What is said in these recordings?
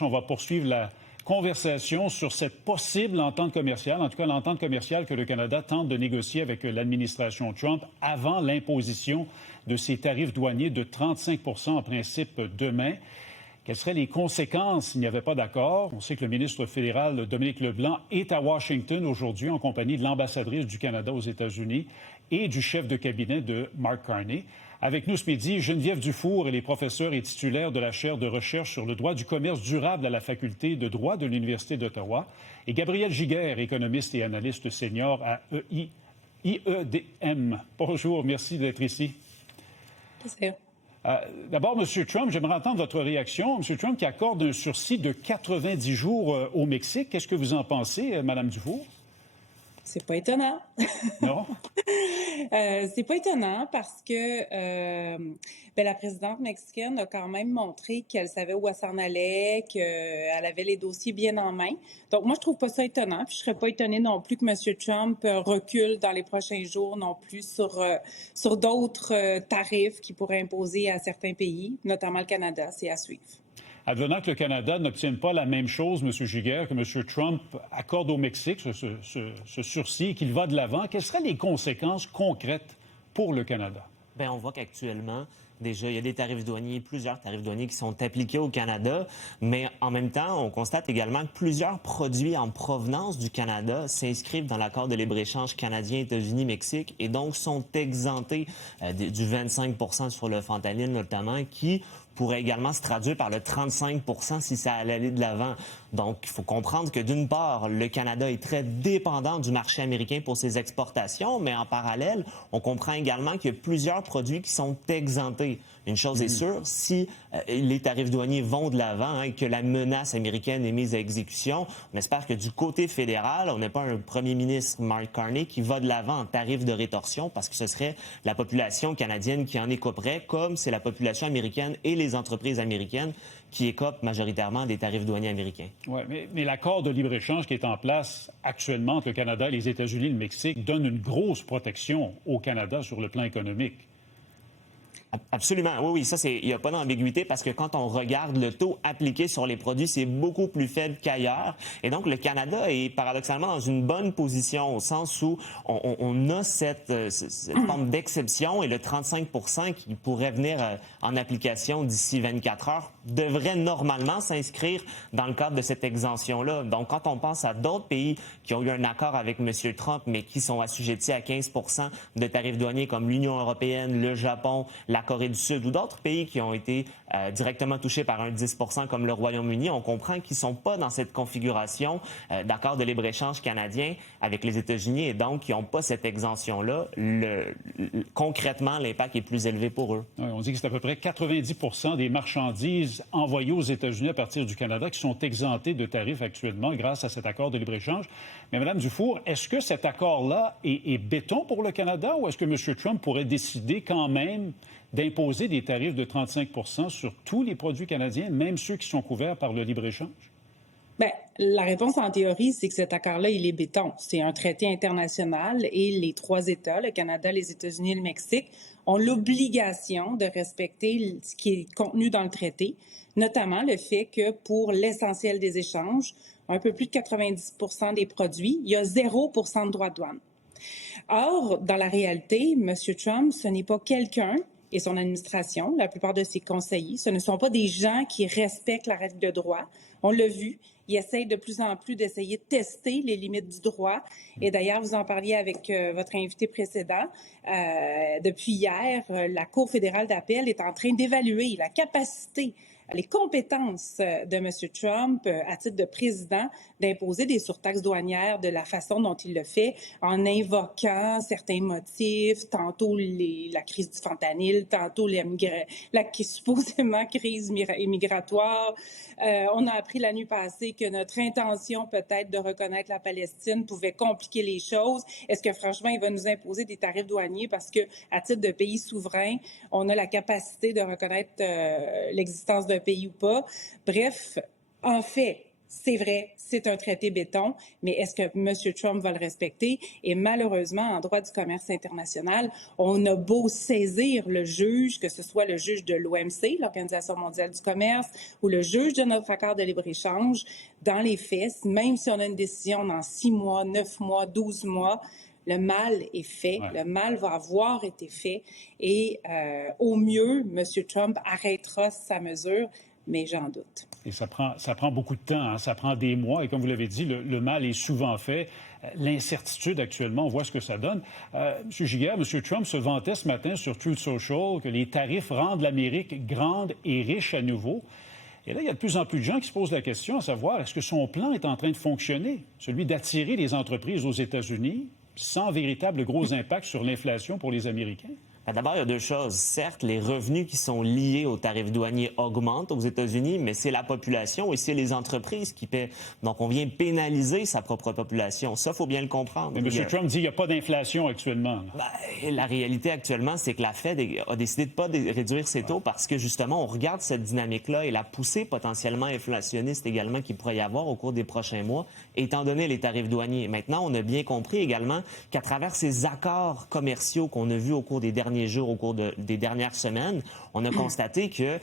On va poursuivre la conversation sur cette possible entente commerciale, en tout cas l'entente commerciale que le Canada tente de négocier avec l'administration Trump avant l'imposition de ces tarifs douaniers de 35 en principe demain. Quelles seraient les conséquences s'il n'y avait pas d'accord? On sait que le ministre fédéral Dominic Leblanc est à Washington aujourd'hui en compagnie de l'ambassadrice du Canada aux États-Unis et du chef de cabinet de Mark Carney. Avec nous ce midi, Geneviève Dufour, elle est professeure et titulaire de la chaire de recherche sur le droit du commerce durable à la faculté de droit de l'Université d'Ottawa, et Gabriel Giguère, économiste et analyste senior à IEDM. Bonjour, merci d'être ici. Plaisir. D'abord, M. Trump, j'aimerais entendre votre réaction. M. Trump qui accorde un sursis de 90 jours au Mexique. Qu'est-ce que vous en pensez, Mme Dufour? C'est pas étonnant. Non? C'est pas étonnant parce que la présidente mexicaine a quand même montré qu'elle savait où elle s'en allait, qu'elle avait les dossiers bien en main. Donc, moi, je trouve pas ça étonnant. Puis, je serais pas étonnée non plus que M. Trump recule dans les prochains jours non plus sur d'autres tarifs qu'il pourrait imposer à certains pays, notamment le Canada. C'est à suivre. Advenant que le Canada n'obtienne pas la même chose, M. Giguère, que M. Trump accorde au Mexique, ce sursis, et qu'il va de l'avant, quelles seraient les conséquences concrètes pour le Canada? Bien, on voit qu'actuellement, déjà, il y a des tarifs douaniers, plusieurs tarifs douaniers qui sont appliqués au Canada, mais en même temps, on constate également que plusieurs produits en provenance du Canada s'inscrivent dans l'accord de libre-échange canadien, États-Unis, Mexique, et donc sont exemptés du 25 sur le fentanyl notamment, qui pourrait également se traduire par le 35 si ça allait aller de l'avant. Donc, il faut comprendre que d'une part, le Canada est très dépendant du marché américain pour ses exportations, mais en parallèle, on comprend également qu'il y a plusieurs produits qui sont exemptés. Une chose est sûre, si les tarifs douaniers vont de l'avant et que la menace américaine est mise à exécution, on espère que du côté fédéral, on n'a pas un premier ministre, Mark Carney, qui va de l'avant en tarifs de rétorsion parce que ce serait la population canadienne qui en écoperait, comme c'est la population américaine et les entreprises américaines qui écopent majoritairement des tarifs douaniers américains. Oui, mais l'accord de libre-échange qui est en place actuellement entre le Canada, les États-Unis et le Mexique donne une grosse protection au Canada sur le plan économique. Absolument. Oui, ça, il n'y a pas d'ambiguïté parce que quand on regarde le taux appliqué sur les produits, c'est beaucoup plus faible qu'ailleurs. Et donc, le Canada est paradoxalement dans une bonne position au sens où on a cette forme d'exception et le 35 qui pourrait venir en application d'ici 24 heures devrait normalement s'inscrire dans le cadre de cette exemption-là. Donc, quand on pense à d'autres pays qui ont eu un accord avec M. Trump, mais qui sont assujettis à 15 de tarifs douaniers comme l'Union européenne, le Japon, la Corée du Sud ou d'autres pays qui ont été directement touchés par un 10 comme le Royaume-Uni, on comprend qu'ils ne sont pas dans cette configuration d'accord de libre-échange canadien avec les États-Unis et donc qui n'ont pas cette exemption-là. Concrètement, l'impact est plus élevé pour eux. Oui, on dit que c'est à peu près 90 des marchandises envoyées aux États-Unis à partir du Canada qui sont exemptées de tarifs actuellement grâce à cet accord de libre-échange. Mais Mme Dufour, est-ce que cet accord-là est béton pour le Canada ou est-ce que M. Trump pourrait décider quand même d'imposer des tarifs de 35 sur tous les produits canadiens, même ceux qui sont couverts par le libre-échange? Bien, la réponse en théorie, c'est que cet accord-là, il est béton. C'est un traité international et les trois États, le Canada, les États-Unis et le Mexique, ont l'obligation de respecter ce qui est contenu dans le traité, notamment le fait que pour l'essentiel des échanges, un peu plus de 90 des produits, il y a 0 de droits de douane. Or, dans la réalité, M. Trump, ce n'est pas quelqu'un et son administration, la plupart de ses conseillers, ce ne sont pas des gens qui respectent la règle de droit. On l'a vu, ils essayent de plus en plus d'essayer de tester les limites du droit. Et d'ailleurs, vous en parliez avec votre invité précédent. Depuis hier, la Cour fédérale d'appel est en train d'évaluer la capacité, les compétences de M. Trump à titre de président d'imposer des surtaxes douanières de la façon dont il le fait, en invoquant certains motifs, tantôt la crise du fentanyl, tantôt la supposément crise migratoire. On a appris la nuit passée que notre intention peut-être de reconnaître la Palestine pouvait compliquer les choses. Est-ce que franchement, il va nous imposer des tarifs douaniers parce que, à titre de pays souverain, on a la capacité de reconnaître l'existence d'un pays ou pas? Bref, en fait, C'est vrai, c'est un traité béton, mais est-ce que M. Trump va le respecter? Et malheureusement, en droit du commerce international, on a beau saisir le juge, que ce soit le juge de l'OMC, l'Organisation mondiale du commerce, ou le juge de notre accord de libre-échange, dans les faits, même si on a une décision dans 6 mois, 9 mois, 12 mois, le mal est fait, le mal va avoir été fait et au mieux, M. Trump arrêtera sa mesure, mais j'en doute. Et ça prend beaucoup de temps, hein? Ça prend des mois. Et comme vous l'avez dit, le mal est souvent fait. L'incertitude actuellement, on voit ce que ça donne. M. Giguère, M. Trump se vantait ce matin sur Truth Social que les tarifs rendent l'Amérique grande et riche à nouveau. Et là, il y a de plus en plus de gens qui se posent la question à savoir, est-ce que son plan est en train de fonctionner? Celui d'attirer les entreprises aux États-Unis sans véritable gros impact sur l'inflation pour les Américains? D'abord, il y a deux choses. Certes, les revenus qui sont liés aux tarifs douaniers augmentent aux États-Unis, mais c'est la population et c'est les entreprises qui paient. Donc, on vient pénaliser sa propre population. Ça, il faut bien le comprendre. Mais M. Trump dit qu'il n'y a pas d'inflation actuellement. La réalité actuellement, c'est que la Fed a décidé de ne pas réduire ses taux parce que, justement, on regarde cette dynamique-là et la poussée potentiellement inflationniste également qu'il pourrait y avoir au cours des prochains mois, étant donné les tarifs douaniers. Maintenant, on a bien compris également qu'à travers ces accords commerciaux qu'on a vus au cours des derniers jours, au cours des dernières semaines, on a constaté que,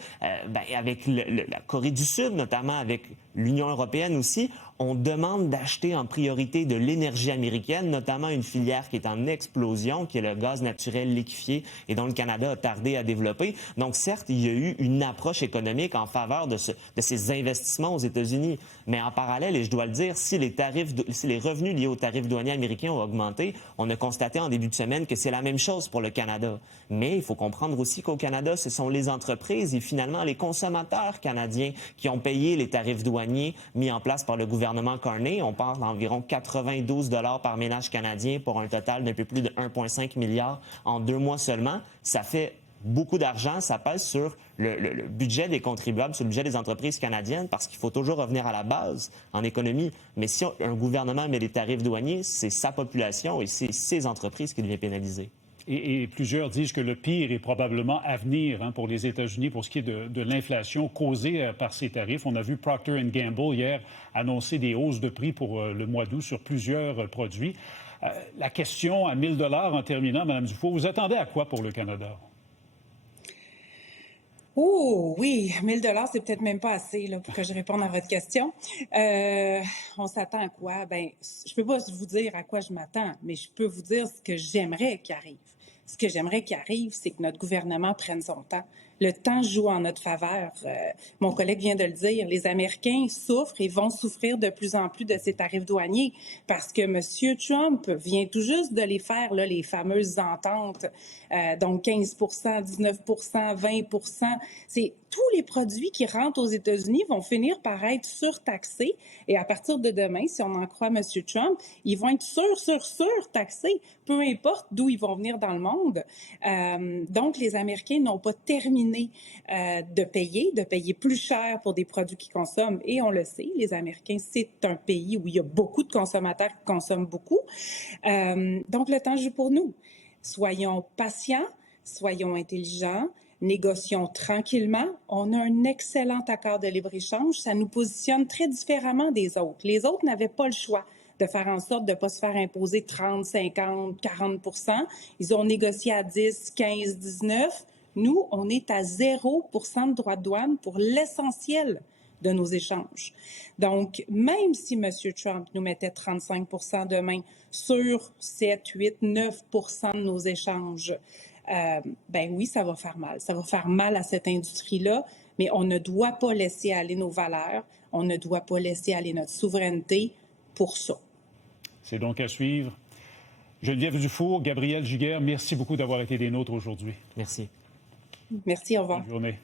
avec la Corée du Sud, notamment avec l'Union européenne aussi, on demande d'acheter en priorité de l'énergie américaine, notamment une filière qui est en explosion, qui est le gaz naturel liquéfié et dont le Canada a tardé à développer. Donc, certes, il y a eu une approche économique en faveur de ces investissements aux États-Unis. Mais en parallèle, et je dois le dire, si les revenus liés aux tarifs douaniers américains ont augmenté, on a constaté en début de semaine que c'est la même chose pour le Canada. Mais il faut comprendre aussi qu'au Canada, ce sont les entreprises et finalement les consommateurs canadiens qui ont payé les tarifs douaniers mis en place par le gouvernement Carney. On parle d'environ 92 $ par ménage canadien pour un total d'un peu plus de 1,5 milliard en 2 mois seulement. Ça fait beaucoup d'argent, ça pèse sur le budget des contribuables, sur le budget des entreprises canadiennes, parce qu'il faut toujours revenir à la base en économie. Mais si un gouvernement met les tarifs douaniers, c'est sa population et c'est ses entreprises qui deviennent pénalisées. Et plusieurs disent que le pire est probablement à venir pour les États-Unis pour ce qui est de l'inflation causée par ces tarifs. On a vu Procter & Gamble hier annoncer des hausses de prix pour le mois d'août sur plusieurs produits. La question à 1 000 $ en terminant, Mme Dufault, vous attendez à quoi pour le Canada? Oh oui, 1 000 $, c'est peut-être même pas assez là, pour que je réponde à votre question. On s'attend à quoi? Ben, je peux pas vous dire à quoi je m'attends, mais je peux vous dire ce que j'aimerais qu'il arrive. Ce que j'aimerais qu'il arrive, c'est que notre gouvernement prenne son temps. Le temps joue en notre faveur. Mon collègue vient de le dire, les Américains souffrent et vont souffrir de plus en plus de ces tarifs douaniers parce que M. Trump vient tout juste de les faire, là, les fameuses ententes, donc 15 19 20 c'est tous les produits qui rentrent aux États-Unis vont finir par être surtaxés et à partir de demain, si on en croit M. Trump, ils vont être surtaxés, peu importe d'où ils vont venir dans le monde. Donc, les Américains n'ont pas terminé de payer plus cher pour des produits qu'ils consomment. Et on le sait, les Américains, c'est un pays où il y a beaucoup de consommateurs qui consomment beaucoup. Donc, le temps joue pour nous. Soyons patients, soyons intelligents, négocions tranquillement. On a un excellent accord de libre-échange. Ça nous positionne très différemment des autres. Les autres n'avaient pas le choix de faire en sorte de ne pas se faire imposer 30, 50, 40 %. Ils ont négocié à 10, 15, 19. Nous, on est à 0 % de droits de douane pour l'essentiel de nos échanges. Donc, même si M. Trump nous mettait 35 % demain sur 7, 8, 9 % de nos échanges, ben oui, ça va faire mal. Ça va faire mal à cette industrie-là, mais on ne doit pas laisser aller nos valeurs, on ne doit pas laisser aller notre souveraineté pour ça. C'est donc à suivre. Geneviève Dufour, Gabriel Giguère, merci beaucoup d'avoir été des nôtres aujourd'hui. Merci. Merci, au revoir. Bonne journée.